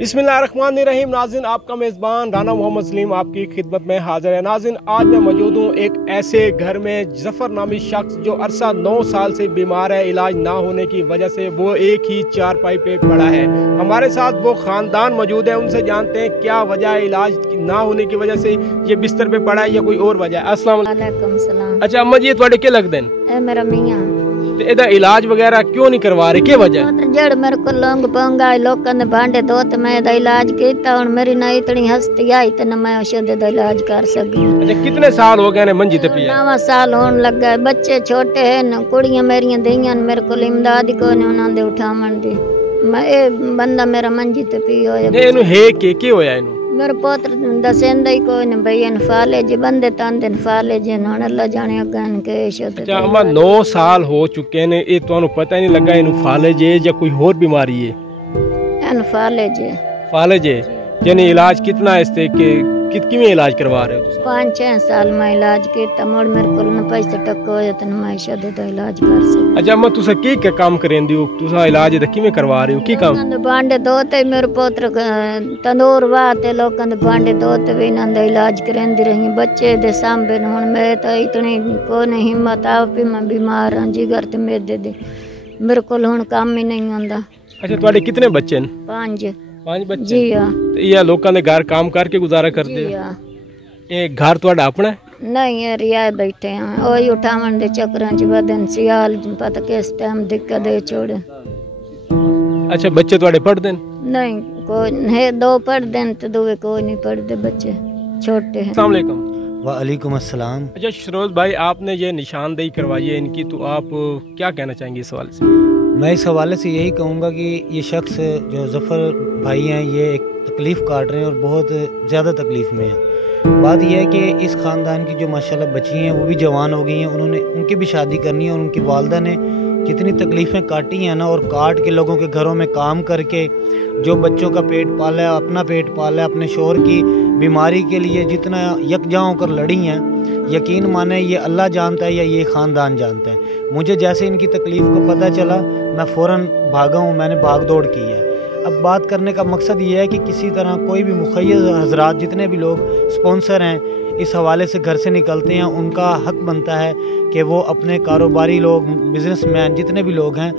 बिस्मिल्लाहिर्रहमानिर्रहीम। नाज़रीन, आपका मेज़बान राना मोहम्मद सलीम आपकी खिदमत में हाज़िर है। नाज़रीन, आज मैं मौजूद हूँ एक ऐसे घर में, ज़फ़र नामी शख्स जो अरसा 9 साल से बीमार है। इलाज ना होने की वजह से वो एक ही चारपाई पे पड़ा है। हमारे साथ वो ख़ानदान मौजूद है, उनसे जानते हैं क्या वजह है इलाज ना होने की वजह से ये बिस्तर पे पड़ा है या कोई और वजह है। अस्सलाम वालेकुम। अच्छा अम्मा जी, ये तुहाडे क्या लगदे न? मेरा मियां ते एदा इलाज वगैरह क्यों नहीं करवा रहे, क्या वजह है? जड़ मेरे को लंग पंगा लोकां दे भांडे धो ते मैं दा इलाज कीता। हुण मेरी ना इतनी हस्ती आई ते ना मैं औषध दा इलाज कर सकी। अच्छा, कितने साल हो गए ने मंजी ते पिया? 9वां साल होन लगा है। बच्चे छोटे हैं, कुड़ियां मेरियां दईयां मेरे को इमदाद को ने उन्हां दे उठावन दी। मैं ए बंदा मेरा मंजी ते पी होया ने इनु है के होया इनु? मेरे पुत्र दसेंदा ही कोई ने भई इन फाले जे बंदे तांदे फाले जे हुण अल्लाह जाने अगन के शत। अच्छा अम्मा, 9 साल हो चुके ने, ये तुहानू पता ही नहीं लगा इनु फाले जे या कोई और बीमारी है? इन फाले जे यानी इलाज कितना है इससे के कितनी इलाज करवा रहे हो तुम? 5-6 साल में इलाज किया। मुड़ मेरे को न पैसे टक्को होया ते मैं शद दा इलाज कर सक। अच्छा अम्मा, तुसा की काम करेंदी हो? तुसा इलाज दा किवें करवा रहे हो, की काम? लोकां दे भांडे धोते मेरे पुत्र तंदूर वाते लोकां दे भांडे धोते भी इन्हां दा इलाज करेंदी रही। बच्चे दे सांभे हुण मैं तो इतनी को नहीं हिम्मत आप भी मैं बीमार हां जिगर ते मेदे दे मेरे को हुण काम ही नहीं होंदा। अच्छा तुहाडे कितने बच्चे न? 5 बच्चे जी हां। ते ये लोकां दे घर काम करके गुजारा करदे हो? ये घर तुहाडा अपना है? नहीं है, रिया बैठे हैं ओही उठावन दे चक्करां च बदन सियाल पता किस टाइम दिक्कत दे छोड़े। अच्छा बच्चे तुहाडे पढ़दे न? नहीं, कोई है 2 पढ़दे न ते 2 कोई नहीं पढ़दे, बच्चे छोटे हैं। अस्सलाम वालेकुम। वालेकुम अस्सलाम। अच्छा शरोज भाई, आपने ये निशानदेही करवाई है इनकी, तो आप क्या कहना चाहेंगे इस हवाले से? मैं इस हवाले से यही कहूँगा कि ये शख्स जो ज़फ़र भाई हैं ये एक तकलीफ़ काट रहे हैं और बहुत ज़्यादा तकलीफ़ में है। बात यह है कि इस ख़ानदान की जो माशाल्लाह बच्ची हैं वो भी जवान हो गई हैं, उनकी भी शादी करनी है और उनकी वालदा ने जितनी तकलीफ़ें काटी हैं ना, और काट के लोगों के घरों में काम करके जो बच्चों का पेट पाला है, अपना पेट पाला है, अपने शोहर की बीमारी के लिए जितना यकजा होकर लड़ी हैं, यकीन माने ये अल्लाह जानता है या ये ख़ानदान जानता है। मुझे जैसे इनकी तकलीफ़ को पता चला मैं फ़ौरन भागा हूँ, मैंने भाग दौड़ की है। अब बात करने का मकसद ये है कि किसी तरह कोई भी मुखय्यस हज़रात जितने भी लोग स्पॉन्सर हैं इस हवाले से घर से निकलते हैं, उनका हक बनता है कि वो अपने कारोबारी लोग, बिज़नेसमैन जितने भी लोग हैं,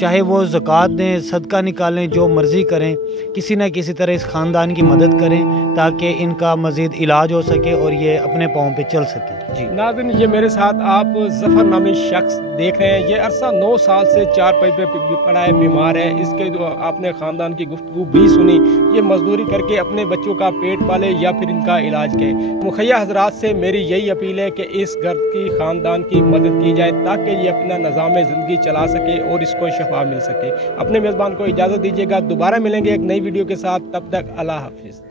चाहे वो ज़कात दें, सदका निकालें, जो मर्ज़ी करें, किसी न किसी तरह इस ख़ानदान की मदद करें ताकि इनका मज़ीद इलाज हो सके और ये अपने पाँव पे चल सकें। जी नाज़रीन, ये मेरे साथ आप ज़फ़र नामी शख्स देख रहे हैं। ये अरसा 9 साल से चारपाई पे पड़ा है, बीमार है। इसके जो आपने ख़ानदान की गुफ्तगू भी सुनी, ये मजदूरी करके अपने बच्चों का पेट पाले या फिर इनका इलाज करे। मुखिया हज़रात से मेरी यही अपील है कि इस घर की ख़ानदान की मदद की जाए ताकि ये अपना निज़ाम ज़िंदगी चला सके और इसको शफा मिल सके। अपने मेज़बान को इजाज़त दीजिएगा, दोबारा मिलेंगे एक नई वीडियो के साथ, तब तक अल्लाह हाफिज़।